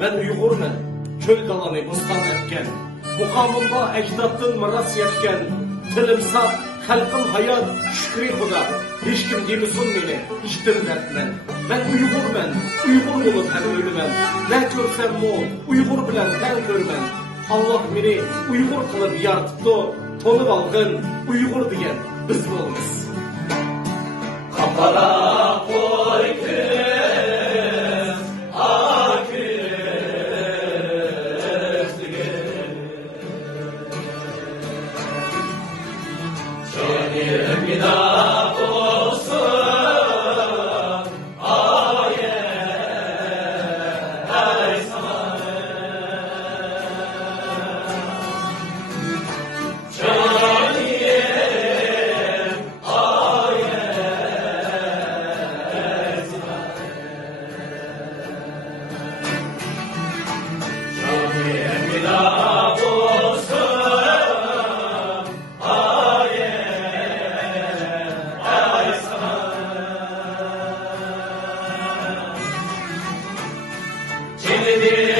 Ben Uyg'urman, çöl dalanı bustan etken. Muqamımda ecdattın miras yetken. Tilim saf, xalqim hayat, şükri Xuda. Hiç kim demesin meni, içtim dertmen. Ben Uyg'urman, Uyg'ur bulup hem ölümen. Ne görsem mo, Uyg'ur bilen ten körmen. Allah meni Uyg'ur qilib yaratibdi, to'lib olgin Uyg'ur degan biz bo'lamiz. Qapara qo'y kuz, ak kuzligi. Jo'nimda bo'lsin, oye, ay samay. Şimdi